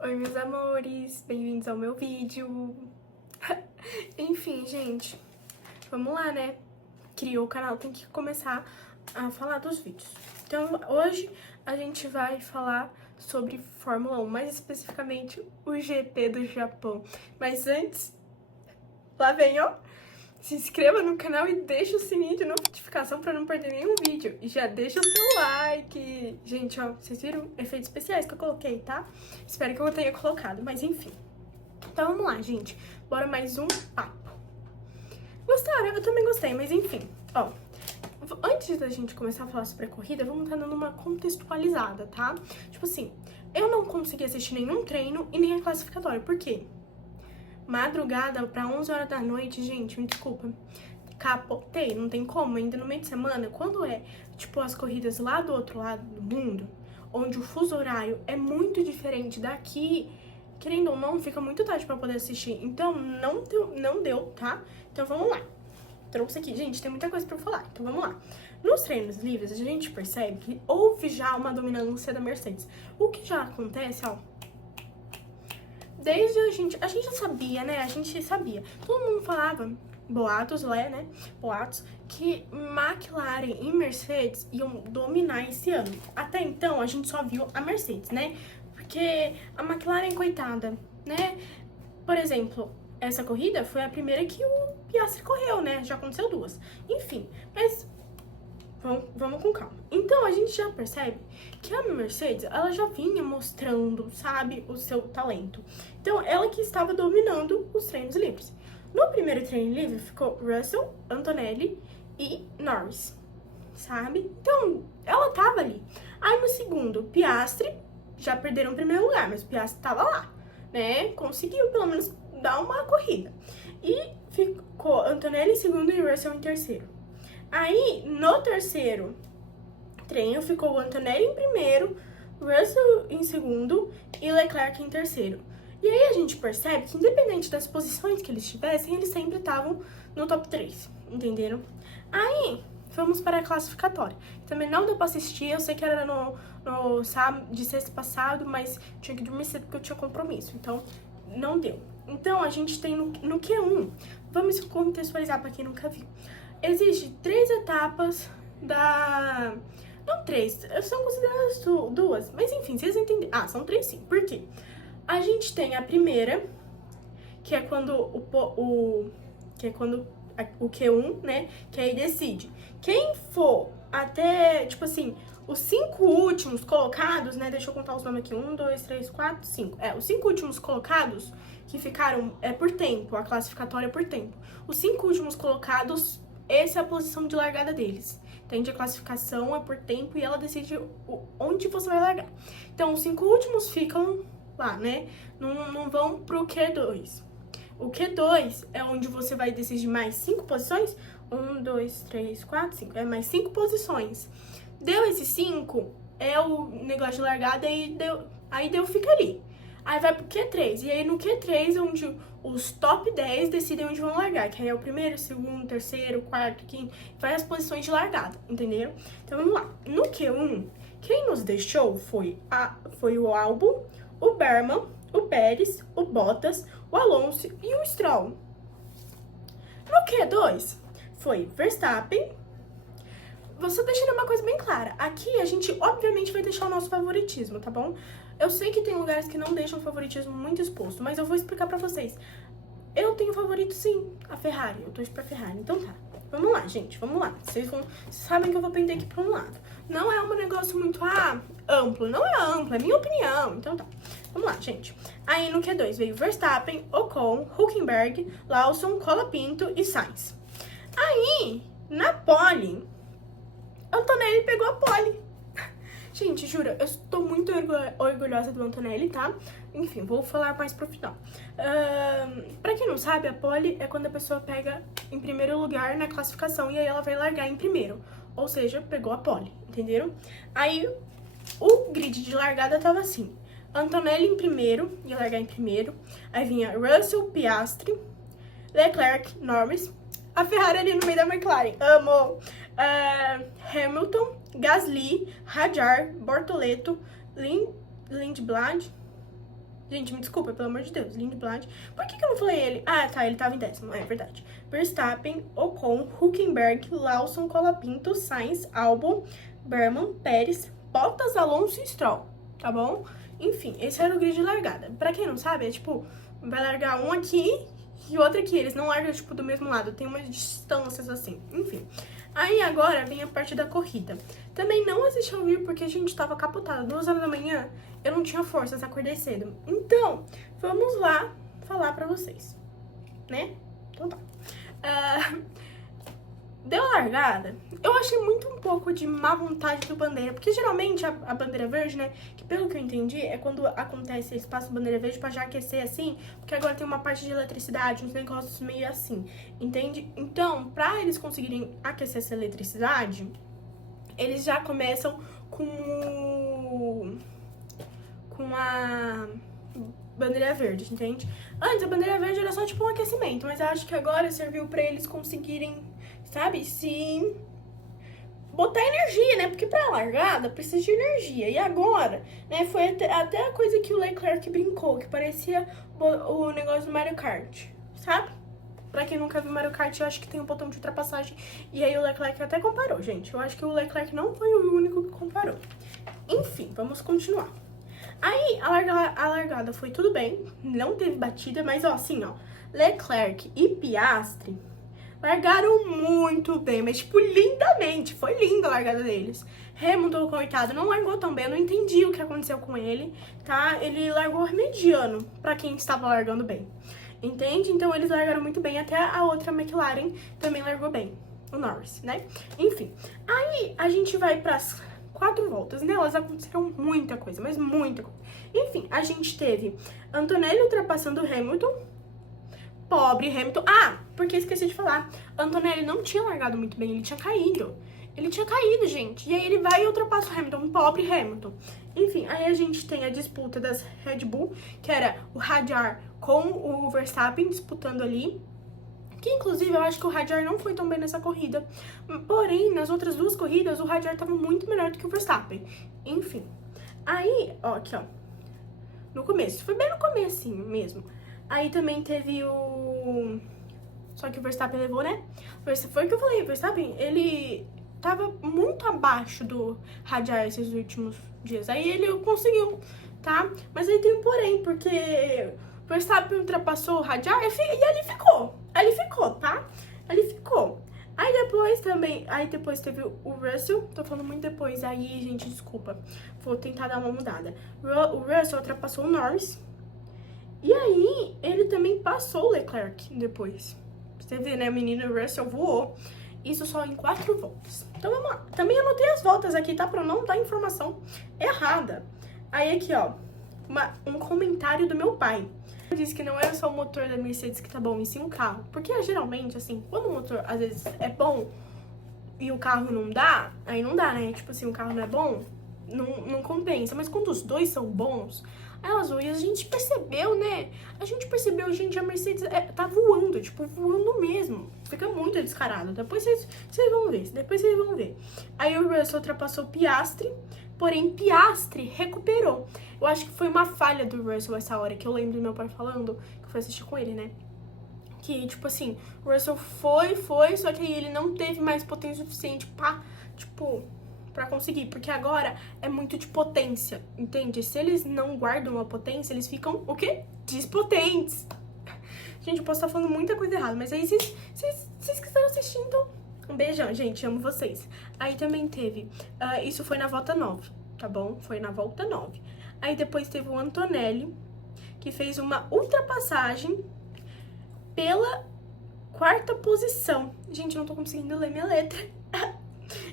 Oi, meus amores, bem-vindos ao meu vídeo. Enfim, gente, vamos lá, né? Criou o canal, tem que começar a falar dos vídeos. Então, hoje a gente vai falar sobre Fórmula 1, mais especificamente o GP do Japão. Mas antes, lá vem, ó. Se inscreva no canal e deixa o sininho de notificação pra não perder nenhum vídeo. E já deixa o seu like. Gente, ó, vocês viram efeitos especiais que eu coloquei, tá? Espero que eu tenha colocado, mas enfim. Então vamos lá, gente. Bora mais um papo. Gostaram? Eu também gostei, mas enfim. Ó, antes da gente começar a falar sobre a corrida, vamos estar dando uma contextualizada, tá? Tipo assim, eu não consegui assistir nenhum treino e nem a classificatória. Por quê? Madrugada pra 11 horas da noite, gente, me desculpa. Capotei, não tem como, ainda no meio de semana, quando é, tipo, as corridas lá do outro lado do mundo, onde o fuso horário é muito diferente daqui, querendo ou não, fica muito tarde pra poder assistir. Então, não deu, tá? Então, vamos lá. Trouxe aqui, gente, tem muita coisa pra eu falar, então vamos lá. Nos treinos livres, a gente percebe que houve já uma dominância da Mercedes. O que já acontece, ó, desde a gente já sabia, né? A gente sabia. Todo mundo falava, boatos, né? Boatos, que McLaren e Mercedes iam dominar esse ano. Até então, a gente só viu a Mercedes, né? Porque a McLaren, coitada, né? Por exemplo, essa corrida foi a primeira que o Piastri correu, né? Já aconteceu duas. Enfim, mas vamos com calma. Então, a gente já percebe que a Mercedes, ela já vinha mostrando, sabe, o seu talento. Então, ela que estava dominando os treinos livres. No primeiro treino livre, ficou Russell, Antonelli e Norris, sabe? Então, ela tava ali. Aí, no segundo, Piastri, já perderam o primeiro lugar, mas o Piastri tava lá, né? Conseguiu, pelo menos, dar uma corrida. E ficou Antonelli em segundo e Russell em terceiro. Aí, no terceiro treino, ficou o Antonelli em primeiro, Russell em segundo e Leclerc em terceiro. E aí a gente percebe que, independente das posições que eles tivessem, eles sempre estavam no top 3, entenderam? Aí, vamos para a classificatória. Também não deu pra assistir, eu sei que era no sábado, de sexta passado, mas tinha que dormir cedo porque eu tinha compromisso, então não deu. Então, a gente tem no Q1, vamos contextualizar para quem nunca viu. Existem 3 etapas da... Não 3, são consideradas 2, mas enfim, vocês entenderam. Ah, são 3 sim, por quê? A gente tem a primeira, que é quando o Q1, né, que aí decide. Quem for até, tipo assim, os 5 últimos colocados, né, deixa eu contar os nomes aqui, 1, 2, 3, 4, 5. Os 5 últimos colocados que ficaram, por tempo, a classificatória é por tempo. Os 5 últimos colocados, essa é a posição de largada deles. Entende? A classificação é por tempo e ela decide onde você vai largar. Então, os 5 últimos ficam lá, né? Não vão pro Q2. O Q2 é onde você vai decidir mais 5 posições. 1, 2, 3, 4, 5. É mais 5 posições. Deu esses 5, é o negócio de largada aí fica ali. Aí vai pro Q3. E aí no Q3 é onde os top 10 decidem onde vão largar. Que aí é o primeiro, segundo, terceiro, quarto, quinto. Vai as posições de largada, entenderam? Então vamos lá. No Q1, quem nos deixou foi o Albon, o Berman, o Pérez, o Bottas, o Alonso e o Stroll. No Q2, foi Verstappen. Você deixando uma coisa bem clara. Aqui a gente, obviamente, vai deixar o nosso favoritismo, tá bom? Eu sei que tem lugares que não deixam o favoritismo muito exposto, mas eu vou explicar pra vocês. Eu tenho favorito, sim, a Ferrari. Eu torço pra Ferrari, então tá. Vamos lá, gente, vamos lá. Vocês sabem que eu vou pender aqui pra um lado. Não é um negócio muito, amplo. Não é amplo, é minha opinião. Então tá. Vamos lá, gente. Aí no Q2 veio Verstappen, Ocon, Hülkenberg, Lawson, Colapinto e Sainz. Aí, na pole, Antonelli pegou a pole. Gente, juro, eu estou muito orgulhosa do Antonelli, tá? Enfim, vou falar mais pro final. Pra quem não sabe, a pole é quando a pessoa pega em primeiro lugar na classificação e aí ela vai largar em primeiro. Ou seja, pegou a pole, entenderam? Aí, o grid de largada tava assim. Antonelli em primeiro, ia largar em primeiro. Aí vinha Russell, Piastri, Leclerc, Norris. A Ferrari ali no meio da McLaren. Amo! Hamilton, Gasly, Hadjar, Bortoleto, Lindblad, Gente, me desculpa, pelo amor de Deus. Lindblad. Por que eu não falei ele? Ah, tá, ele tava em 10º. É verdade. Verstappen, Ocon, Hülkenberg, Lawson, Colapinto, Sainz, Albon, Berman, Pérez, Bottas, Alonso e Stroll. Tá bom? Enfim, esse era o grid de largada. Pra quem não sabe, é tipo, vai largar um aqui e outro aqui. Eles não largam, tipo, do mesmo lado. Tem umas distâncias assim. Enfim. Aí agora vem a parte da corrida. Também não assisti ao vídeo porque a gente tava capotado. 2 horas da manhã, eu não tinha forças, acordei cedo. Então, vamos lá falar pra vocês, né? Então tá. Deu a largada, eu achei muito um pouco de má vontade do Bandeira, porque geralmente a bandeira verde, né, que pelo que eu entendi, é quando acontece, eles passam a bandeira verde pra já aquecer assim, porque agora tem uma parte de eletricidade, uns negócios meio assim, entende? Então, pra eles conseguirem aquecer essa eletricidade, eles já começam com a bandeira verde, entende? Antes, a bandeira verde era só tipo um aquecimento, mas eu acho que agora serviu pra eles conseguirem, sabe, se botar energia, né? Porque pra largada precisa de energia. E agora, né, foi até a coisa que o Leclerc brincou, que parecia o negócio do Mario Kart, sabe? Pra quem nunca viu Mario Kart, eu acho que tem um botão de ultrapassagem. E aí o Leclerc até comparou, gente. Eu acho que o Leclerc não foi o único que comparou. Enfim, vamos continuar. Aí, a largada foi tudo bem, não teve batida, mas ó, assim, ó, Leclerc e Piastri largaram muito bem, mas tipo, lindamente, foi linda a largada deles. Hamilton, coitado, não largou tão bem, eu não entendi o que aconteceu com ele, tá? Ele largou mediano pra quem estava largando bem, entende? Então eles largaram muito bem, até a outra McLaren também largou bem, o Norris, né? Enfim, aí a gente vai pras 4 voltas, nelas aconteceram muita coisa, mas muita coisa. Enfim, a gente teve Antonelli ultrapassando Hamilton. Pobre Hamilton. Ah, porque esqueci de falar. Antonelli não tinha largado muito bem, ele tinha caído. Ele tinha caído, gente. E aí ele vai e ultrapassa o Hamilton, pobre Hamilton. Enfim, aí a gente tem a disputa das Red Bull, que era o Hadjar com o Verstappen disputando ali. Que, inclusive, eu acho que o Hadjar não foi tão bem nessa corrida. Porém, nas outras 2 corridas, o Hadjar tava muito melhor do que o Verstappen. Enfim. Aí, ó, aqui, ó. No começo. Foi bem no comecinho mesmo. Aí também teve o... Só que o Verstappen levou, né? Foi o que eu falei. O Verstappen, ele tava muito abaixo do Hadjar esses últimos dias. Aí ele conseguiu, tá? Mas aí tem um porém, porque... O Verstappen ultrapassou o Hadjar e ali ficou. Ali ficou, tá? Ali ficou. Aí depois também... Aí depois teve o Russell. Tô falando muito depois. Aí, gente, desculpa. Vou tentar dar uma mudada. O Russell ultrapassou o Norris. E aí, ele também passou o Leclerc depois. Você vê, né? O menino Russell voou. Isso só em 4 voltas. Então, vamos lá. Também anotei as voltas aqui, tá? Pra não dar informação errada. Aí, aqui, ó. Um comentário do meu pai. Ele disse que não é só o motor da Mercedes que tá bom, e sim o carro. Porque, geralmente, assim, quando o motor, às vezes, é bom e o carro não dá, aí não dá, né? Tipo assim, o carro não é bom, não compensa. Mas quando os dois são bons... e a gente percebeu, né? A gente, a Mercedes tá voando, tipo, voando mesmo. Fica muito descarado. Depois vocês vão ver. Aí o Russell ultrapassou o Piastri, porém Piastri recuperou. Eu acho que foi uma falha do Russell essa hora, que eu lembro do meu pai falando, que eu fui assistir com ele, né? Que, tipo assim, o Russell foi, só que aí ele não teve mais potência suficiente pra, tipo... pra conseguir, porque agora é muito de potência, entende? Se eles não guardam a potência, eles ficam, o quê? Despotentes. Gente, eu posso estar falando muita coisa errada, mas aí vocês que estão assistindo, um beijão, gente, amo vocês. Aí também teve, isso foi na volta 9, tá bom? Foi na volta 9. Aí depois teve o Antonelli, que fez uma ultrapassagem pela 4ª posição. Gente, eu não tô conseguindo ler minha letra.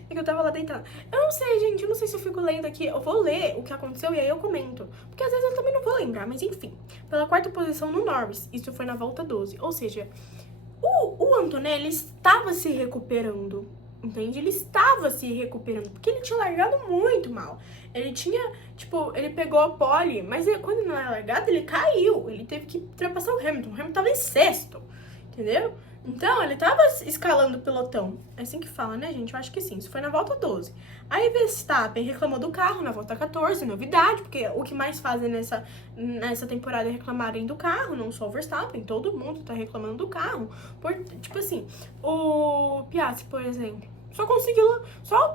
É que eu tava lá deitada. Eu não sei, gente, eu não sei se eu fico lendo aqui. Eu vou ler o que aconteceu e aí eu comento. Porque às vezes eu também não vou lembrar, mas enfim. Pela 4ª posição no Norris. Isso foi na volta 12. Ou seja, o Antonelli estava se recuperando. Entende? Ele estava se recuperando. Porque ele tinha largado muito mal. Ele tinha, tipo, ele pegou a pole, mas quando não é largado, ele caiu. Ele teve que ultrapassar o Hamilton. O Hamilton tava em 6º. Entendeu? Então, ele tava escalando o pelotão. É assim que fala, né, gente? Eu acho que sim. Isso foi na volta 12. Aí Verstappen reclamou do carro na volta 14, novidade, porque o que mais fazem nessa temporada é reclamarem do carro, não só o Verstappen, todo mundo tá reclamando do carro. Tipo assim, o Piastri, por exemplo, só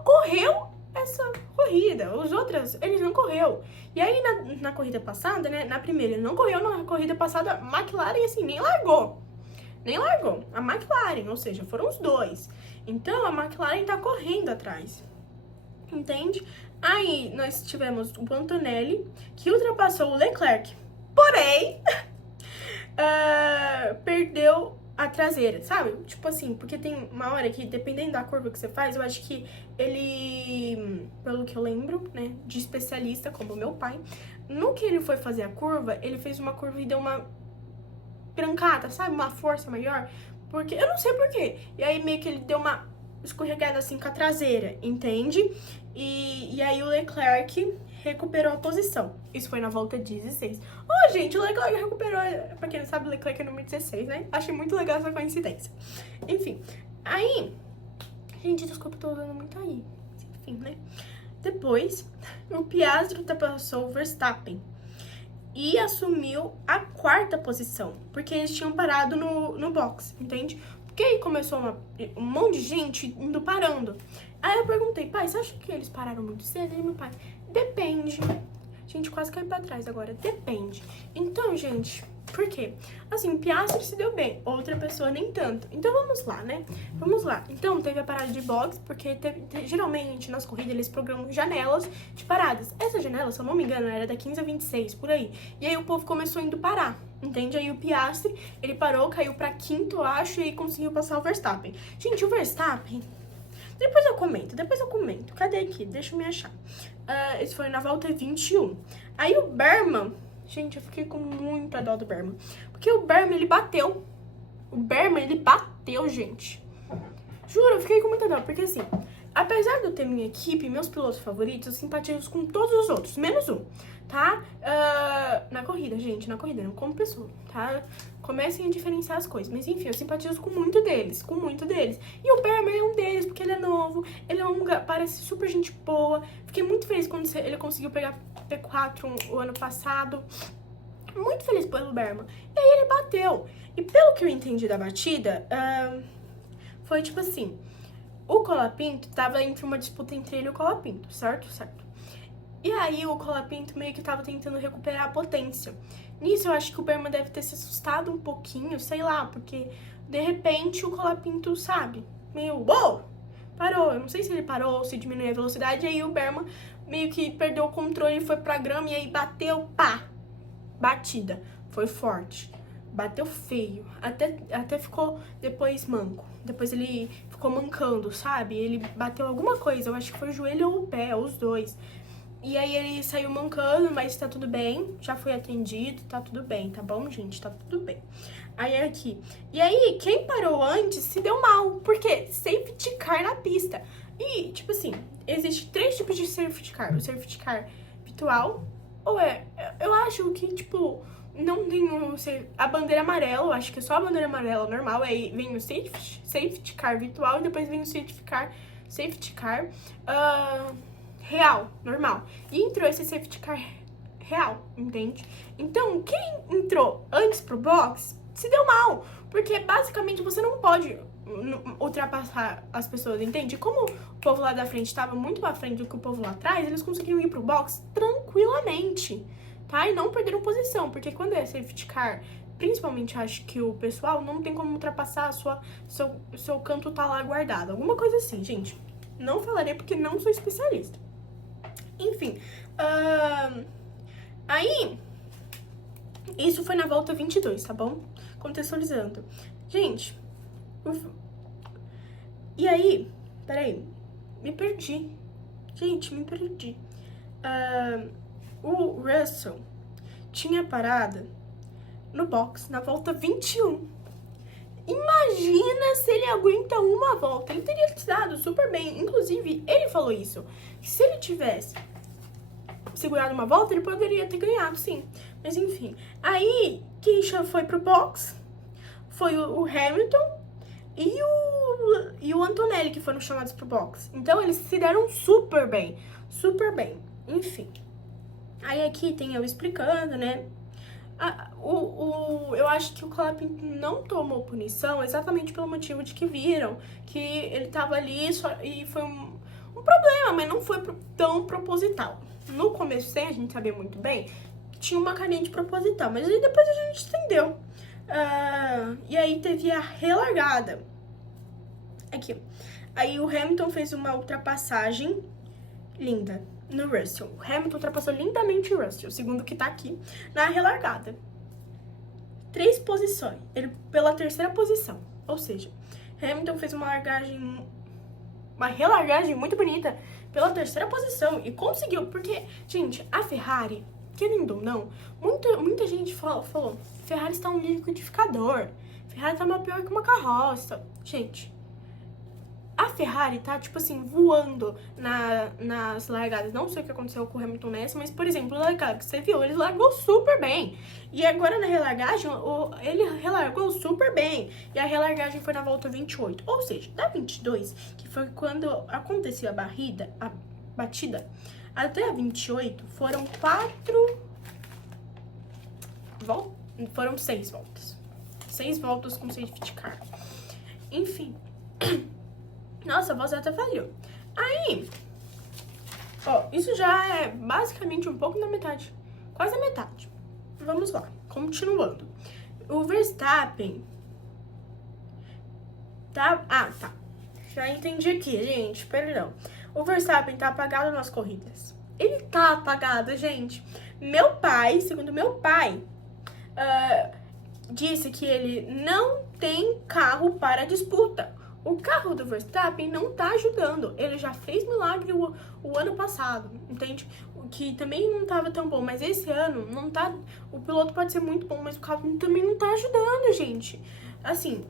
correu essa corrida. Os outros, eles não correu. E aí, na corrida passada, né, na primeira ele não correu, na corrida passada, a McLaren, assim, nem largou. A McLaren, ou seja, foram os dois. Então, a McLaren tá correndo atrás. Entende? Aí, nós tivemos o Antonelli, que ultrapassou o Leclerc. Porém, perdeu a traseira, sabe? Tipo assim, porque tem uma hora que, dependendo da curva que você faz, eu acho que ele, pelo que eu lembro, né, de especialista, como meu pai, no que ele foi fazer a curva, ele fez uma curva e deu uma trancada, sabe? Uma força maior. Porque, eu não sei porquê. E aí meio que ele deu uma escorregada assim com a traseira, entende? E aí o Leclerc recuperou a posição. Isso foi na volta 16. Oh, gente, o Leclerc recuperou. Pra quem não sabe, o Leclerc é número 16, né? Achei muito legal essa coincidência. Enfim, aí... Gente, desculpa, eu tô usando muito aí. Enfim, né? Depois, o Piastri ultrapassou o Verstappen e assumiu a 4ª posição, porque eles tinham parado no box, entende? Porque aí começou um monte de gente indo parando. Aí eu perguntei, pai, você acha que eles pararam muito cedo? E meu pai, depende. Gente, quase caiu pra trás agora, depende. Então, gente, por quê? Assim, o Piastri se deu bem, outra pessoa nem tanto. Então vamos lá, né? Vamos lá. Então teve a parada de box, porque geralmente nas corridas eles programam janelas de paradas. Essa janela, se eu não me engano, era da 15 a 26, por aí. E aí o povo começou indo parar, entende? Aí o Piastri, ele parou, caiu pra 5º, eu acho, e conseguiu passar o Verstappen. Gente, o Verstappen... Depois eu comento. Cadê aqui? Deixa eu me achar. Esse foi na volta 21. Aí o Berman... Gente, eu fiquei com muita dó do Berman. Porque o Berman, ele bateu. Gente. Juro, eu fiquei com muita dó. Porque assim, apesar de eu ter minha equipe, meus pilotos favoritos, eu simpatizo com todos os outros, menos um, tá? Na corrida, gente, não como pessoa, tá? Comecem a diferenciar as coisas. Mas enfim, eu simpatizo com muito deles. E o Berman é um deles, porque ele é novo, parece super gente boa. Fiquei muito feliz quando ele conseguiu pegar P4 o ano passado. Muito feliz pelo Berman. E aí ele bateu. E pelo que eu entendi da batida, foi tipo assim, o Colapinto tava entre uma disputa entre ele e o Colapinto, certo? E aí o Colapinto meio que tava tentando recuperar a potência. Nisso eu acho que o Berman deve ter se assustado um pouquinho, sei lá, porque de repente o Colapinto, sabe, meio, parou. Eu não sei se ele parou ou se diminuiu a velocidade, e aí o Berman meio que perdeu o controle e foi pra grama, e aí bateu, pá! Batida. Foi forte. Bateu feio. Até ficou depois manco. Depois ele ficou mancando, sabe? Ele bateu alguma coisa, eu acho que foi o joelho ou o pé, ou os dois. E aí ele saiu mancando, mas tá tudo bem, já foi atendido, tá tudo bem, tá bom, gente? Tá tudo bem. Aí aqui. E aí, quem parou antes se deu mal, porque safety car na pista. E, tipo assim, existe 3 tipos de safety car. O safety car virtual, eu acho que, tipo, não tem a bandeira amarela, eu acho que é só a bandeira amarela normal, aí vem o safety car virtual e depois vem o safety car real, normal. E entrou esse safety car real, entende? Então, quem entrou antes pro box se deu mal, porque basicamente você não pode ultrapassar as pessoas, entende? Como o povo lá da frente estava muito à frente do que o povo lá atrás, eles conseguiram ir pro box tranquilamente, tá? E não perderam posição, porque quando é safety car, principalmente acho que o pessoal não tem como ultrapassar seu canto tá lá guardado, alguma coisa assim, gente. Não falarei porque não sou especialista. Enfim, aí, isso foi na volta 22, tá bom? Contextualizando. Gente, e aí, peraí, me perdi. Gente, me perdi. O Russell tinha parado no box na volta 21. Imagina se ele aguenta uma volta. Ele teria se dado super bem. Inclusive, ele falou isso. Se ele tivesse segurado uma volta, ele poderia ter ganhado, sim. Mas enfim. Aí, quem já foi pro box foi o Hamilton e o Antonelli, que foram chamados pro box. Então, eles se deram super bem. Super bem. Enfim. Aí aqui tem eu explicando, né? Eu acho que o Clapin não tomou punição exatamente pelo motivo de que viram que ele tava ali e foi um problema, mas não foi tão proposital. No começo, sem a gente saber muito bem, tinha uma carinha de proposital, mas aí depois a gente entendeu. E aí teve a relargada. Aqui. Aí o Hamilton fez uma ultrapassagem linda no Russell. O Hamilton ultrapassou lindamente o Russell, segundo que tá aqui na relargada. 3 posições, ele pela terceira posição. Ou seja, Hamilton fez uma relargagem muito bonita pela terceira posição e conseguiu, porque, gente, a Ferrari, querendo ou não, muita gente falou, Ferrari está um liquidificador, Ferrari tá pior que uma carroça. Gente, a Ferrari tá, tipo assim, voando nas largadas. Não sei o que aconteceu com o Hamilton nessa, mas, por exemplo, o largado que você viu, ele largou super bem. E agora na relargagem, ele relargou super bem. E a relargagem foi na volta 28. Ou seja, da 22, que foi quando aconteceu a batida, até a 28 foram 6 voltas. 6 voltas com safety car. Enfim. Nossa, a voz até falhou. Aí, ó, isso já é basicamente um pouco da metade. Quase a metade. Vamos lá, continuando. O Verstappen tá... tá. Já entendi aqui, gente, perdão. O Verstappen tá apagado nas corridas. Ele tá apagado, gente. Meu pai, segundo meu pai, disse que ele não tem carro para disputa. O carro do Verstappen não tá ajudando. Ele já fez milagre o ano passado, entende? O que também não tava tão bom, mas esse ano não tá... O piloto pode ser muito bom, mas o carro também não tá ajudando, gente. Assim,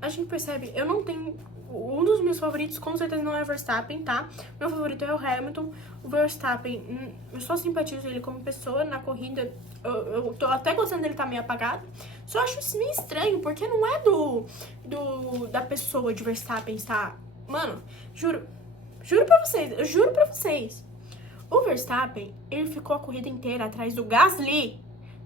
a gente percebe, eu não tenho... Um dos meus favoritos com certeza não é o Verstappen, tá? Meu favorito é o Hamilton. O Verstappen, eu só simpatizo ele como pessoa na corrida. Eu tô até gostando dele tá meio apagado. Só acho isso meio estranho, porque não é da pessoa de Verstappen, tá? Mano, juro pra vocês. O Verstappen, ele ficou a corrida inteira atrás do Gasly.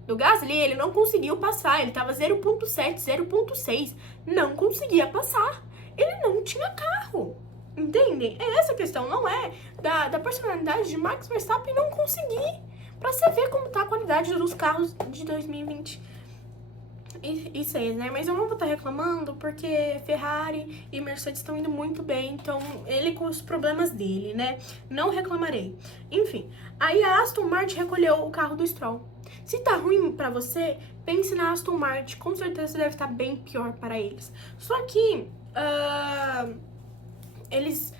Do Gasly, ele não conseguiu passar. Ele tava 0.7, 0.6. Não conseguia passar. Ele não tinha carro, entendem? É essa a questão, não é da personalidade de Max Verstappen não conseguir. Pra você ver como tá a qualidade dos carros de 2026, né? Mas eu não vou estar reclamando porque Ferrari e Mercedes estão indo muito bem, então ele com os problemas dele, né? Não reclamarei. Enfim, aí a Aston Martin recolheu o carro do Stroll. Se tá ruim pra você, pense na Aston Martin, com certeza deve estar bem pior para eles. Só que... eles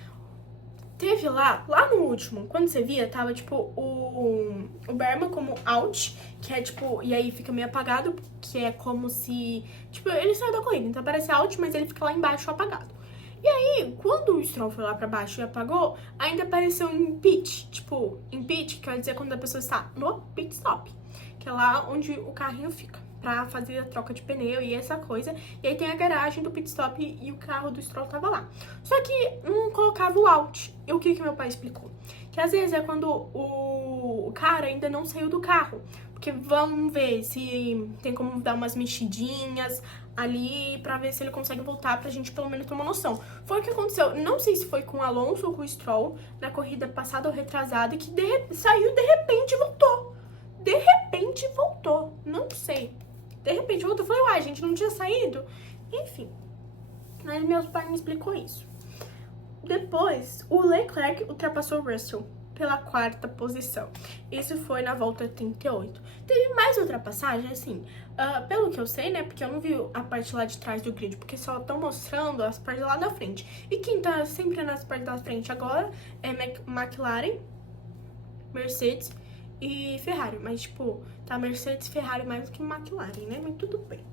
teve lá no último, quando você via, tava tipo o Berman como out, que é tipo, e aí fica meio apagado, que é como se, tipo, ele saiu da corrida, então parece out, mas ele fica lá embaixo apagado. E aí, quando o Stroll foi lá pra baixo e apagou, ainda apareceu em pit, tipo, em pit, que quer dizer quando a pessoa está no pit stop, que é lá onde o carrinho fica, pra fazer a troca de pneu e essa coisa. E aí tem a garagem do pit stop e o carro do Stroll tava lá. Só que não colocava o out. E o que meu pai explicou? Que às vezes é quando o cara ainda não saiu do carro. Porque vamos ver se tem como dar umas mexidinhas ali pra ver se ele consegue voltar pra gente pelo menos ter uma noção. Foi o que aconteceu, não sei se foi com o Alonso ou com o Stroll, na corrida passada ou retrasada, que saiu de repente e voltou. De repente voltou, não sei. De repente voltou, eu falei, uai, gente, não tinha saído? Enfim, aí meu pai me explicou isso. Depois, o Leclerc ultrapassou o Russell pela 4ª posição. Isso foi na volta 38. Teve mais ultrapassagem, assim, pelo que eu sei, né, porque eu não vi a parte lá de trás do grid, porque só estão mostrando as partes lá da frente. E quem tá sempre nas partes da frente agora é McLaren, Mercedes e Ferrari, mas, tipo, tá Mercedes e Ferrari mais do que McLaren, né? Mas tudo bem.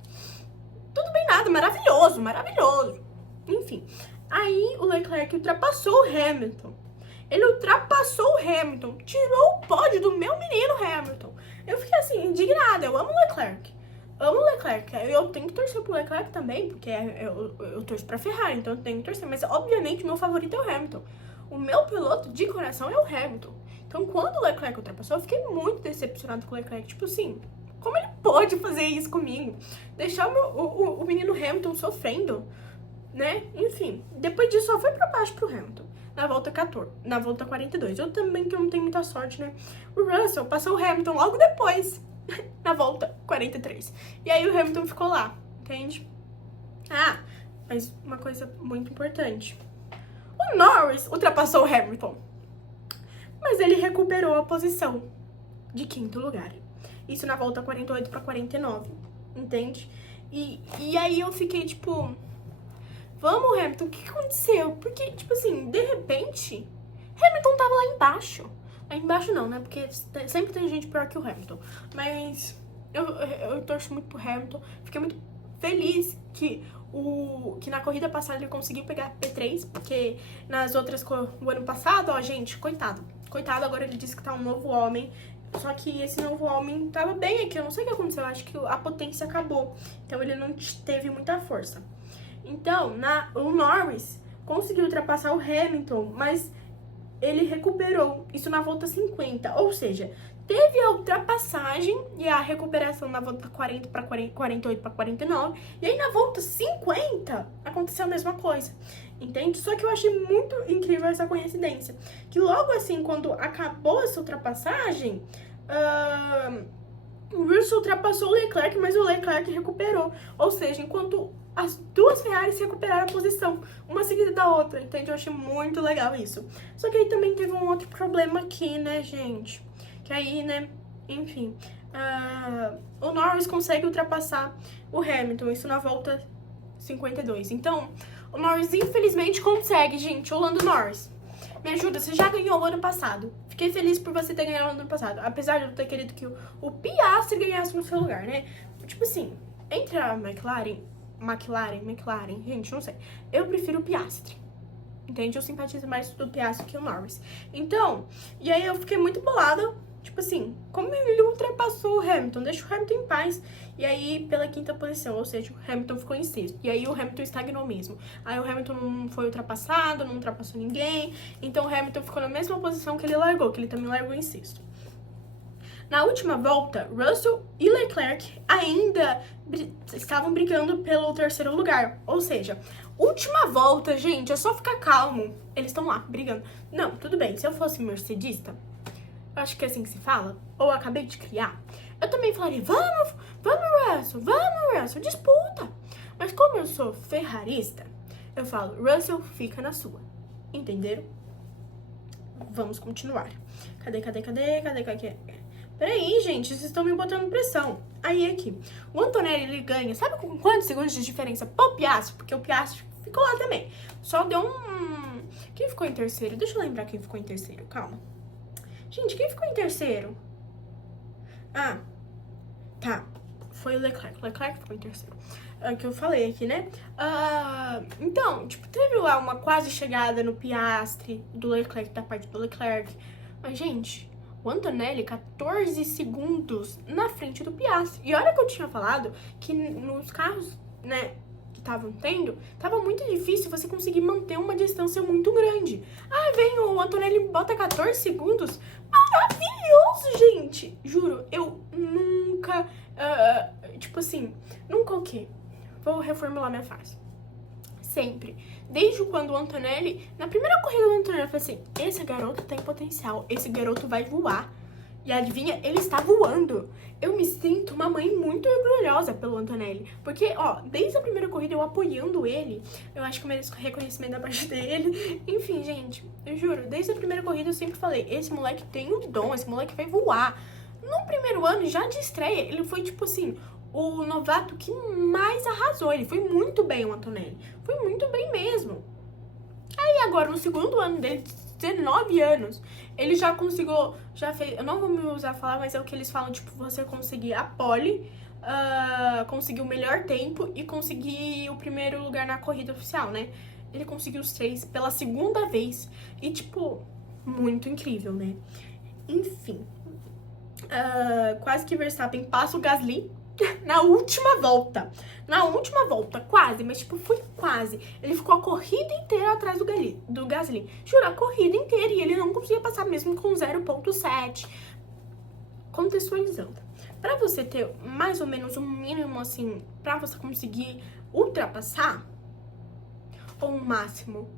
Tudo bem nada, maravilhoso, maravilhoso. Enfim, aí o Leclerc ultrapassou o Hamilton. Ele ultrapassou o Hamilton, tirou o pódio do meu menino Hamilton. Eu fiquei assim, indignada, eu amo o Leclerc. amo o Leclerc. Eu tenho que torcer pro Leclerc também, porque eu torço pra Ferrari, então eu tenho que torcer. Mas, obviamente, meu favorito é o Hamilton. O meu piloto de coração é o Hamilton. Então, quando o Leclerc ultrapassou, eu fiquei muito decepcionado com o Leclerc. Tipo assim, como ele pode fazer isso comigo? Deixar o menino Hamilton sofrendo, né? Enfim, depois disso só foi pra baixo pro Hamilton. Na volta 14, na volta 42. Eu também que eu não tenho muita sorte, né? O Russell passou o Hamilton logo depois, na volta 43. E aí o Hamilton ficou lá, entende? Ah, mas uma coisa muito importante. O Norris ultrapassou o Hamilton, mas ele recuperou a posição de quinto lugar. Isso na volta 48 para 49, entende? E aí eu fiquei tipo, vamos, Hamilton, o que aconteceu? Porque, tipo assim, de repente, Hamilton tava lá embaixo. Lá embaixo não, né? Porque sempre tem gente pior que o Hamilton. Mas eu torço muito pro Hamilton. Fiquei muito feliz que na corrida passada ele conseguiu pegar P3, porque nas outras, o ano passado, ó, gente, coitado. Coitado, agora ele disse que tá um novo homem. Só que esse novo homem tava bem aqui, eu não sei o que aconteceu, eu acho que a potência acabou. Então ele não teve muita força. Então, o Norris conseguiu ultrapassar o Hamilton, mas ele recuperou isso na volta 50. Ou seja, teve a ultrapassagem e a recuperação na volta 40 para 48 para 49. E aí na volta 50 aconteceu a mesma coisa. Entende? Só que eu achei muito incrível essa coincidência. Que logo assim, quando acabou essa ultrapassagem, o Russell ultrapassou o Leclerc, mas o Leclerc recuperou. Ou seja, enquanto as duas Ferraris recuperaram a posição, uma seguida da outra, entende? Eu achei muito legal isso. Só que aí também teve um outro problema aqui, né, gente? Que aí, né, enfim, o Norris consegue ultrapassar o Hamilton, isso na volta 52. Então, o Norris infelizmente consegue, gente. Ô, Lando Norris, me ajuda, você já ganhou o ano passado. Fiquei feliz por você ter ganhado o ano passado. Apesar de eu ter querido que o Piastri ganhasse no seu lugar, né? Tipo assim, entre a McLaren, gente, não sei. Eu prefiro o Piastri. Entende? Eu simpatizo mais do Piastri que o Norris. Então, e aí eu fiquei muito bolada. Tipo assim, como ele ultrapassou o Hamilton? Deixa o Hamilton em paz. E aí, pela quinta posição, ou seja, o Hamilton ficou em sexto. E aí o Hamilton estagnou mesmo. Aí o Hamilton não foi ultrapassado, não ultrapassou ninguém. Então o Hamilton ficou na mesma posição que ele largou, que ele também largou em sexto. Na última volta, Russell e Leclerc ainda estavam brigando pelo terceiro lugar. Ou seja, última volta, gente, é só ficar calmo. Eles estão lá, brigando. Não, tudo bem, se eu fosse mercedista, eu acho que é assim que se fala, ou eu acabei de criar, eu também falaria, vamos Russell, disputa. Mas como eu sou ferrarista, eu falo, Russell, fica na sua. Entenderam? Vamos continuar. Cadê? Peraí, gente, vocês estão me botando pressão. Aí, aqui, o Antonelli, ele ganha, sabe com quantos segundos de diferença pro Piastri? Porque o Piastri ficou lá também. Só deu um... Quem ficou em terceiro? Deixa eu lembrar quem ficou em terceiro, calma. Gente, quem ficou em terceiro? Ah, tá. Foi o Leclerc. Leclerc ficou em terceiro. É o que eu falei aqui, né? Então, tipo, teve lá uma quase chegada no Piastri do Leclerc, da parte do Leclerc. Mas, gente... O Antonelli, 14 segundos na frente do Piastri. E olha que eu tinha falado que nos carros, né, que estavam tendo, tava muito difícil você conseguir manter uma distância muito grande. Ah, vem o Antonelli e bota 14 segundos. Maravilhoso, gente! Juro, eu nunca, tipo assim, nunca o quê? Vou reformular minha frase. Sempre. Desde quando o Antonelli, na primeira corrida do Antonelli, eu falei assim, esse garoto tem potencial, esse garoto vai voar. E adivinha, ele está voando. Eu me sinto uma mãe muito orgulhosa pelo Antonelli. Porque, ó, desde a primeira corrida eu apoiando ele, eu acho que eu mereço reconhecimento da parte dele. Enfim, gente, eu juro, desde a primeira corrida eu sempre falei, esse moleque tem um dom, esse moleque vai voar. No primeiro ano, já de estreia, ele foi tipo assim... o novato que mais arrasou. Ele foi muito bem, o Antonelli. Foi muito bem mesmo. Aí agora, no segundo ano dele, 19 anos, ele já conseguiu, já fez, eu não vou me usar a falar, mas é o que eles falam, tipo, você conseguir a pole, conseguir o melhor tempo e conseguir o primeiro lugar na corrida oficial, né? Ele conseguiu os 3 pela segunda vez. E, tipo, muito incrível, né? Enfim. Quase que Verstappen passa o Gasly. Na última volta. Na última volta, quase, mas tipo, foi quase. Ele ficou a corrida inteira atrás do Gasly. Juro, a corrida inteira. E ele não conseguia passar mesmo com 0,7. Contextualizando. Pra você ter mais ou menos um mínimo, assim, pra você conseguir ultrapassar, ou um máximo,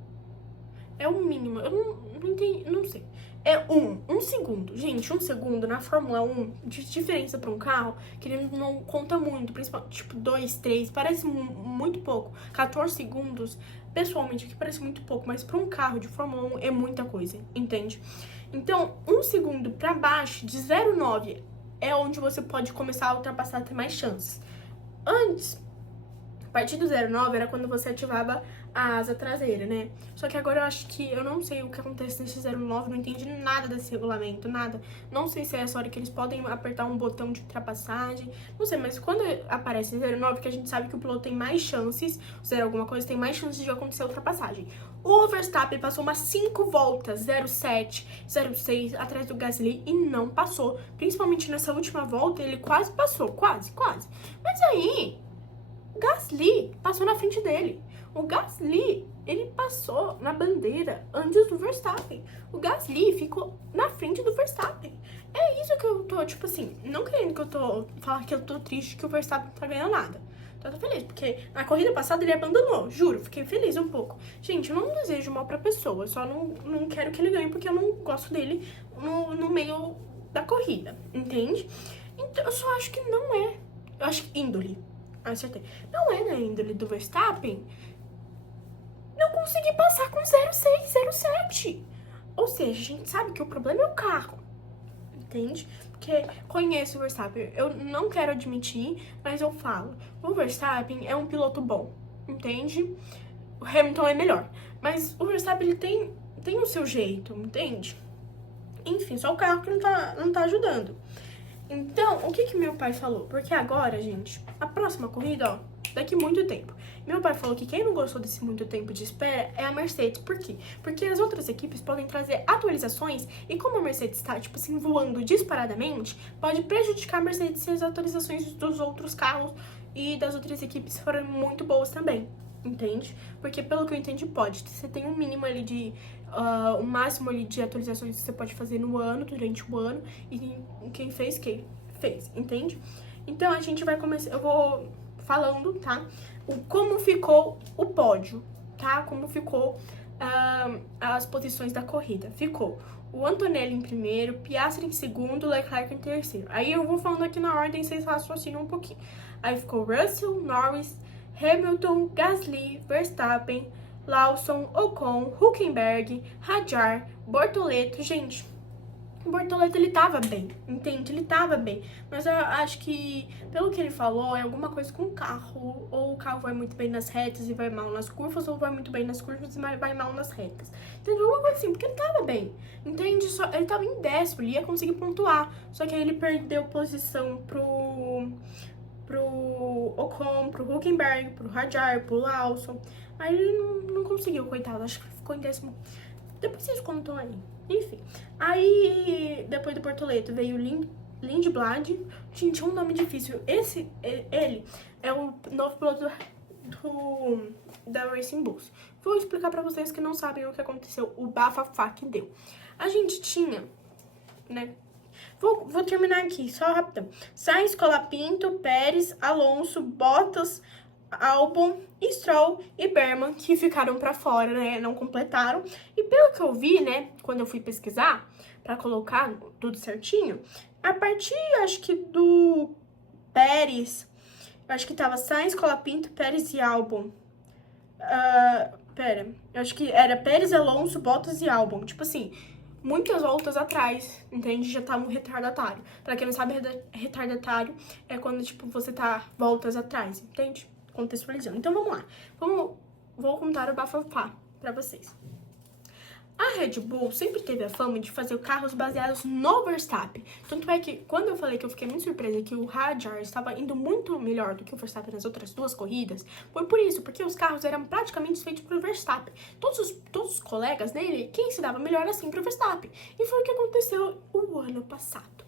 é o mínimo. Eu não entendi, não sei. É um segundo. Gente, um segundo na Fórmula 1, de diferença pra um carro, que ele não conta muito, principalmente, tipo, 2, 3, parece muito pouco. 14 segundos, pessoalmente, aqui parece muito pouco, mas pra um carro de Fórmula 1 é muita coisa, entende? Então, um segundo pra baixo, de 0,9, é onde você pode começar a ultrapassar, ter mais chances. Antes, a partir do 0,9 era quando você ativava a asa traseira, né? Só que agora eu acho que eu não sei o que acontece nesse 0,9, não entendi nada desse regulamento, nada. Não sei se é essa hora que eles podem apertar um botão de ultrapassagem, não sei, mas quando aparece 0,9, que a gente sabe que o piloto tem mais chances, 0 alguma coisa, tem mais chances de acontecer a ultrapassagem. O Verstappen passou umas 5 voltas, 0,7, 0,6, atrás do Gasly e não passou. Principalmente nessa última volta, ele quase passou, quase. Mas aí, o Gasly passou na frente dele. O Gasly, ele passou na bandeira antes do Verstappen. O Gasly ficou na frente do Verstappen. É isso que eu tô, tipo assim, não querendo que eu tô falar que eu tô triste que o Verstappen não tá ganhando nada. Então eu tô feliz, porque na corrida passada ele abandonou, juro, fiquei feliz um pouco. Gente, eu não desejo mal pra pessoa, eu só não quero que ele ganhe porque eu não gosto dele no meio da corrida, entende? Então eu só acho que não é. Eu acho que índole. Acertei. Não é da índole do Verstappen não consegui passar com 0,6, 0,7. Ou seja, a gente sabe que o problema é o carro, entende? Porque conheço o Verstappen, eu não quero admitir, mas eu falo. O Verstappen é um piloto bom, entende? O Hamilton é melhor, mas o Verstappen ele tem o seu jeito, entende? Enfim, só o carro que não tá ajudando. Então, o que meu pai falou? Porque agora, gente, a próxima corrida, ó, daqui muito tempo. Meu pai falou que quem não gostou desse muito tempo de espera é a Mercedes. Por quê? Porque as outras equipes podem trazer atualizações e como a Mercedes está, tipo assim, voando disparadamente, pode prejudicar a Mercedes se as atualizações dos outros carros e das outras equipes forem muito boas também. Entende? Porque pelo que eu entendi, pode. Você tem um mínimo ali de... um máximo ali de atualizações que você pode fazer no ano, durante o ano. E quem fez, entende? Então a gente vai começar... Eu vou falando, tá? Como ficou o pódio, tá? Como ficou as posições da corrida. Ficou o Antonelli em primeiro, Piastri em segundo, Leclerc em terceiro. Aí eu vou falando aqui na ordem, vocês raciocinam um pouquinho. Aí ficou Russell, Norris, Hamilton, Gasly, Verstappen, Lawson, Ocon, Hülkenberg, Hadjar, Bortoleto. Gente, o Bortoleto ele tava bem, entende? Ele tava bem. Mas eu acho que, pelo que ele falou, é alguma coisa com o carro. Ou o carro vai muito bem nas retas e vai mal nas curvas, ou vai muito bem nas curvas e vai mal nas retas. Entendeu? Alguma coisa assim, porque ele tava bem, entende? Ele tava em 10º, ele ia conseguir pontuar. Só que aí ele perdeu posição pro Ocon, pro Hülkenberg, pro Hadjar, pro Lawson. Aí ele não conseguiu, coitado. Acho que ficou em 10º. Depois vocês contam aí. Enfim. Aí, depois do Bortoleto, veio o Lindblad. Gente, é um nome difícil. Ele é o novo piloto da Racing Bulls. Vou explicar pra vocês que não sabem o que aconteceu, o bafafá que deu. A gente tinha, né? Vou terminar aqui, só rapidão. Sainz, Colapinto, Pérez, Alonso, Bottas, Albon, Stroll e Berman, que ficaram pra fora, né, não completaram. E pelo que eu vi, né, quando eu fui pesquisar, pra colocar tudo certinho, a partir, acho que do Pérez, acho que tava Sainz, Colapinto, Pérez e Albon. Eu acho que era Pérez, Alonso, Bottas e Albon, tipo assim... muitas voltas atrás, entende? Já tava um retardatário. Pra quem não sabe, retardatário é quando, tipo, você tá voltas atrás, entende? Contextualizando. Então, vamos lá. Vou contar o bafafá pra vocês. A Red Bull sempre teve a fama de fazer carros baseados no Verstappen. Tanto é que, quando eu falei que eu fiquei muito surpresa que o Hadjar estava indo muito melhor do que o Verstappen nas outras duas corridas, foi por isso, porque os carros eram praticamente feitos pro Verstappen. Todos os colegas dele, quem se dava melhor assim pro Verstappen. E foi o que aconteceu o ano passado.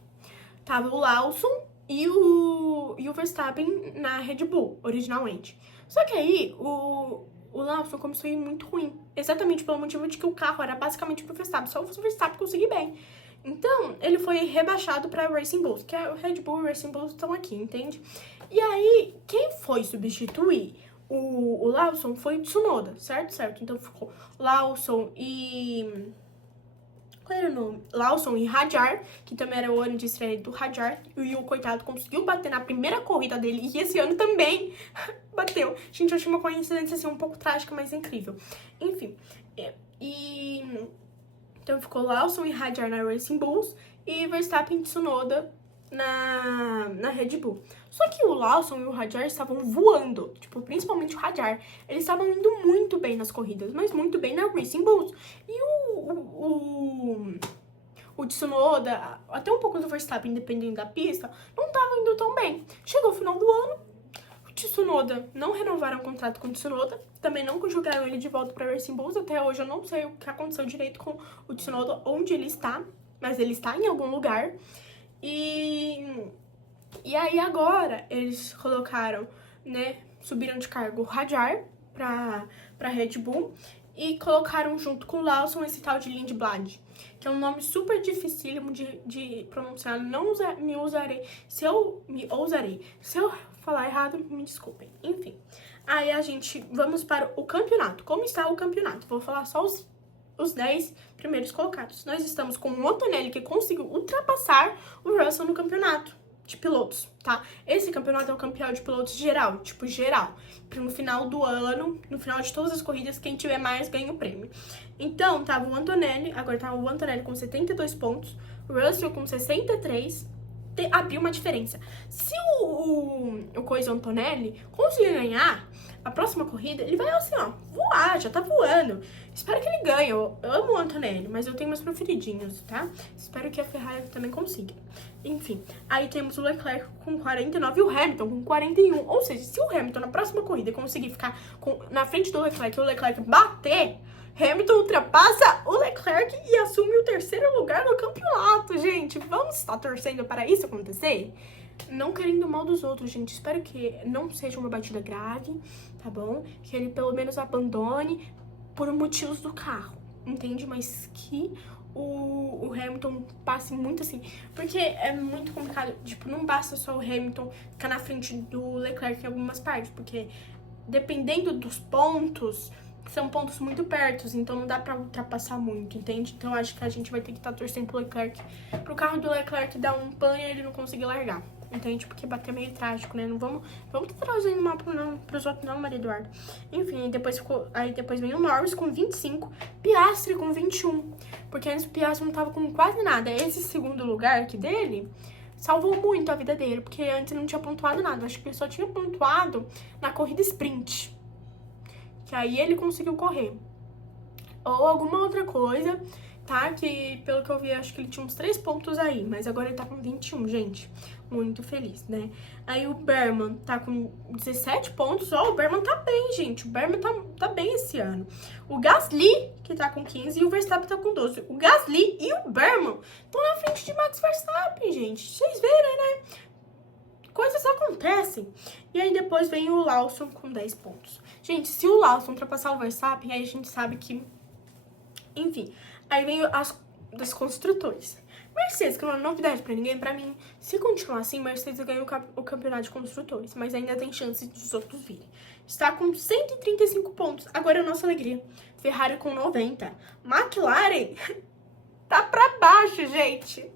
Tava o Lawson e o Verstappen na Red Bull, originalmente. Só que aí, o Lawson começou a ir muito ruim. Exatamente pelo motivo de que o carro era basicamente pro Verstappen. Só o Verstappen conseguir bem. Então, ele foi rebaixado pra Racing Bulls, que é o Red Bull e o Racing Bulls estão aqui, entende? E aí, quem foi substituir o Lawson foi o Tsunoda, certo? Então ficou Lawson e... Qual era o nome? Lawson e Hadjar, que também era o ano de estreia do Hadjar. E o coitado conseguiu bater na primeira corrida dele. E esse ano também bateu. Gente, eu achei uma coincidência assim um pouco trágica, mas incrível. Enfim. Então ficou Lawson e Hadjar na Racing Bulls. E Verstappen e Tsunoda na Red Bull. Só que o Lawson e o Hadjar estavam voando, tipo, principalmente o Hadjar. Eles estavam indo muito bem nas corridas, mas muito bem na Racing Bulls. E o Tsunoda, até um pouco do Verstappen, dependendo da pista, não estavam indo tão bem. Chegou o final do ano, o Tsunoda não renovaram o contrato com o Tsunoda, também não jogaram ele de volta para Racing Bulls. Até hoje eu não sei o que aconteceu direito com o Tsunoda, onde ele está, mas ele está em algum lugar. E aí agora eles colocaram, né, subiram de cargo o Hadjar pra Red Bull e colocaram junto com o Lawson esse tal de Lindblad, que é um nome super dificílimo de pronunciar, me ousarei. Se eu falar errado, me desculpem. Enfim, aí vamos para o campeonato. Como está o campeonato? Vou falar só os 10 primeiros colocados. Nós estamos com o Antonelli, que conseguiu ultrapassar o Russell no campeonato de pilotos, tá? Esse campeonato é o campeão de pilotos geral, tipo geral. No final do ano, no final de todas as corridas, quem tiver mais ganha o prêmio. Então, tava o Antonelli, agora tava o Antonelli com 72 pontos, o Russell com 63, abriu uma diferença. Se o Coisa Antonelli conseguir ganhar a próxima corrida, ele vai assim, ó, voar, já tá voando. Espero que ele ganhe. Eu amo o Antonelli, mas eu tenho meus preferidinhos, tá? Espero que a Ferrari também consiga. Enfim, aí temos o Leclerc com 49 e o Hamilton com 41. Ou seja, se o Hamilton na próxima corrida conseguir ficar na frente do Leclerc e o Leclerc bater, Hamilton ultrapassa o Leclerc e assume o terceiro lugar no campeonato, gente. Vamos estar torcendo para isso acontecer? Não querendo mal dos outros, gente. Espero que não seja uma batida grave, tá bom? Que ele pelo menos abandone por motivos do carro, entende? Mas que o Hamilton passe muito assim, porque é muito complicado. Tipo, não basta só o Hamilton ficar na frente do Leclerc em algumas partes, porque dependendo dos pontos, são pontos muito pertos, então não dá pra ultrapassar muito, entende? Então acho que a gente vai ter que estar torcendo pro Leclerc, pro carro do Leclerc dar um pan e ele não conseguir largar, entende? Porque bater é meio trágico, né? Não vamos trazendo mal pros outros não, Maria Eduarda. Enfim, depois vem o Norris com 25, Piastri com 21, porque antes o Piastri não tava com quase nada. Esse segundo lugar aqui dele salvou muito a vida dele, porque antes ele não tinha pontuado nada. Acho que ele só tinha pontuado na corrida sprint, que aí ele conseguiu correr. Ou alguma outra coisa, tá? Que, pelo que eu vi, acho que ele tinha uns 3 pontos aí. Mas agora ele tá com 21, gente. Muito feliz, né? Aí o Berman tá com 17 pontos. Ó, o Berman tá bem, gente. O Berman tá bem esse ano. O Gasly, que tá com 15, e o Verstappen tá com 12. O Gasly e o Berman estão na frente de Max Verstappen, gente. Vocês verem, né? Coisas acontecem. E aí depois vem o Lawson com 10 pontos. Gente, se o Lawson ultrapassar o Verstappen, aí a gente sabe que... Enfim, aí vem as das construtores. Mercedes, que não é novidade pra ninguém, pra mim, se continuar assim, Mercedes ganha o campeonato de construtores, mas ainda tem chance dos outros virem. Está com 135 pontos, agora é a nossa alegria. Ferrari com 90. McLaren tá pra baixo, gente.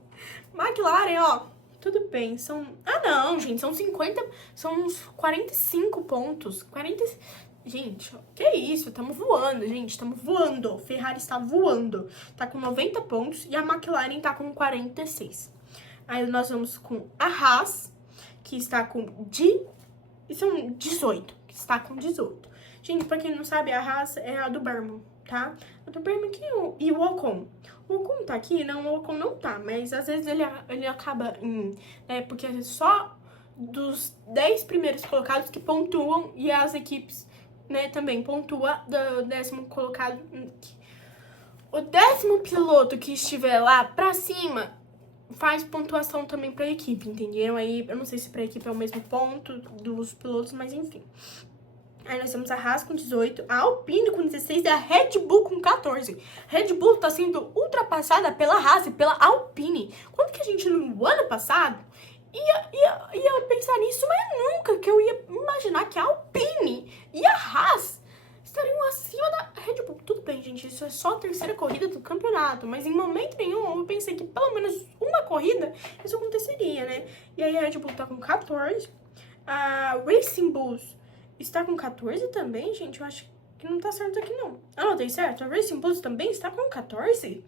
McLaren, ó, tudo bem, são... Ah, não, gente, são 50... São uns 45 pontos. 40... Gente, que isso? Tamo voando, gente. Tamo voando. Ferrari está voando. Tá com 90 pontos e a McLaren tá com 46. Aí nós vamos com a Haas, que está com... São 18. Que está com 18. Gente, pra quem não sabe, a Haas é a do Berman, tá? A do Berman e o Ocon. O Ocon tá aqui? Não, o Ocon não tá. Mas às vezes ele acaba né, porque é só dos 10 primeiros colocados que pontuam e as equipes... né, também pontua do 10º colocado. O 10º piloto que estiver lá pra cima faz pontuação também pra equipe, entenderam? Aí, eu não sei se pra equipe é o mesmo ponto dos pilotos, mas enfim. Aí nós temos a Haas com 18, a Alpine com 16 e a Red Bull com 14. Red Bull tá sendo ultrapassada pela Haas e pela Alpine. Quando que a gente, no ano passado, ia pensar nisso, mas nunca que eu ia imaginar que a Alpine e a Haas estariam acima da Red Bull. Tudo bem, gente, isso é só a terceira corrida do campeonato, mas em momento nenhum eu pensei que pelo menos uma corrida isso aconteceria, né? E aí a Red Bull tá com 14, a Racing Bulls está com 14 também, gente. Eu acho que não tá certo aqui, não. Anotei certo? A Racing Bulls também está com 14?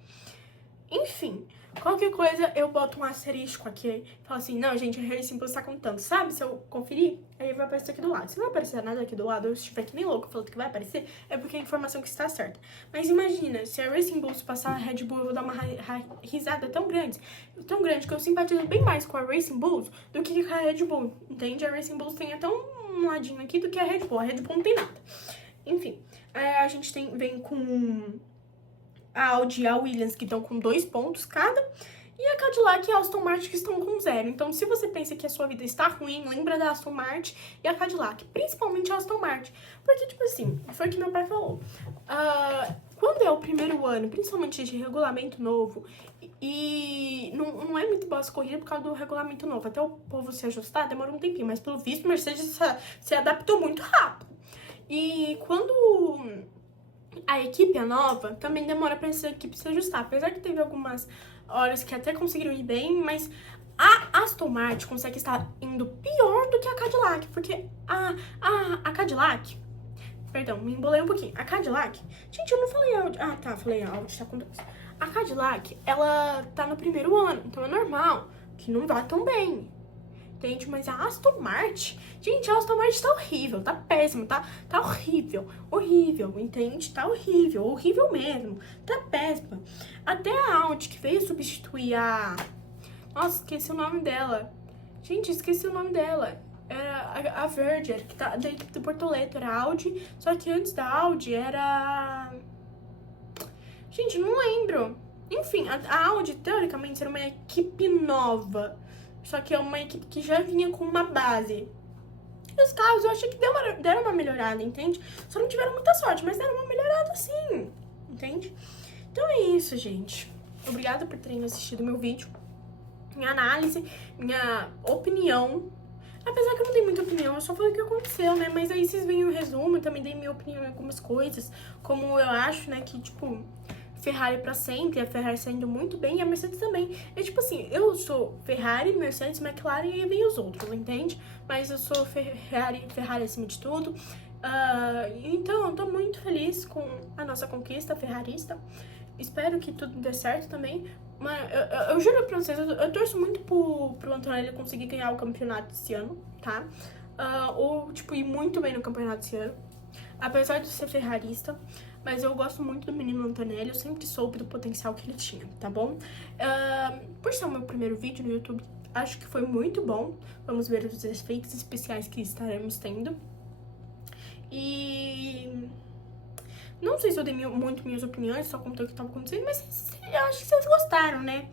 Enfim, qualquer coisa eu boto um asterisco aqui. Falo assim, não, gente, a Racing Bulls tá com tanto. Sabe? Se eu conferir, aí vai aparecer aqui do lado. Se não aparecer nada aqui do lado, eu estiver aqui nem louco falando que vai aparecer, é porque a informação que está certa. Mas imagina, se a Racing Bulls passar a Red Bull, eu vou dar uma risada tão grande que eu simpatizo bem mais com a Racing Bulls do que com a Red Bull. Entende? A Racing Bulls tem até um ladinho aqui do que a Red Bull. A Red Bull não tem nada. Enfim, a gente vem com a Audi e a Williams, que estão com 2 pontos cada, e a Cadillac e a Aston Martin, que estão com 0. Então, se você pensa que a sua vida está ruim, lembra da Aston Martin e a Cadillac, principalmente a Aston Martin. Porque, tipo assim, foi o que meu pai falou. Quando é o primeiro ano, principalmente de regulamento novo, e não é muito boa essa corrida por causa do regulamento novo. Até o povo se ajustar, demora um tempinho, mas pelo visto, Mercedes se adaptou muito rápido. E quando a equipe é nova, também demora pra essa equipe se ajustar. Apesar que teve algumas horas que até conseguiram ir bem, mas a Aston Martin consegue estar indo pior do que a Cadillac. Porque a Cadillac... Perdão, me embolei um pouquinho. A Cadillac... Gente, eu não falei Audi. Ah, tá, falei Audi, tá com 2. A Cadillac, ela tá no primeiro ano, então é normal que não vá tão bem. Entende? Mas a Aston Martin... Gente, a Aston Martin tá horrível, tá péssimo, tá horrível, entende? Tá horrível mesmo, tá péssima. Até a Audi, que veio substituir a... Nossa, esqueci o nome dela. Gente, esqueci o nome dela. Era a Verger, que tá da equipe do Bortoleto, era a Audi, só que antes da Audi era... Gente, não lembro. Enfim, a Audi, teoricamente, era uma equipe nova. Só que é uma equipe que já vinha com uma base. E os carros, eu achei que deram uma melhorada, entende? Só não tiveram muita sorte, mas deram uma melhorada sim, entende? Então é isso, gente. Obrigada por terem assistido meu vídeo. Minha análise, minha opinião. Apesar que eu não dei muita opinião, eu só falei o que aconteceu, né? Mas aí vocês veem o resumo, eu também dei minha opinião em algumas coisas. Como eu acho, né, que, tipo... Ferrari pra sempre, a Ferrari saindo muito bem e a Mercedes também. É tipo assim, eu sou Ferrari, Mercedes, McLaren e aí vem os outros, entende? Mas eu sou Ferrari acima de tudo. Então eu tô muito feliz com a nossa conquista ferrarista. Espero que tudo dê certo também. Mas eu juro pra vocês, eu torço muito pro Antonelli conseguir ganhar o campeonato esse ano, tá? Ou, tipo, ir muito bem no campeonato esse ano. Apesar de ser ferrarista, mas eu gosto muito do menino Antonelli, eu sempre soube do potencial que ele tinha, tá bom? Por ser o meu primeiro vídeo no YouTube, acho que foi muito bom. Vamos ver os efeitos especiais que estaremos tendo. E... não sei se eu dei muito minhas opiniões, só contei o que estava acontecendo, mas eu acho que vocês gostaram, né?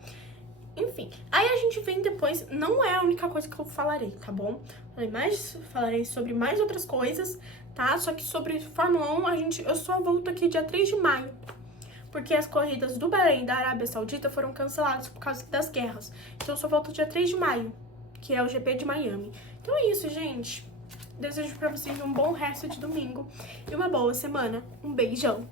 Enfim, aí a gente vem depois, não é a única coisa que eu falarei, tá bom? Falarei sobre mais outras coisas, tá? Só que sobre Fórmula 1, eu só volto aqui dia 3 de maio. Porque as corridas do Bahrein e da Arábia Saudita foram canceladas por causa das guerras. Então eu só volto dia 3 de maio, que é o GP de Miami. Então é isso, gente. Desejo pra vocês um bom resto de domingo e uma boa semana. Um beijão!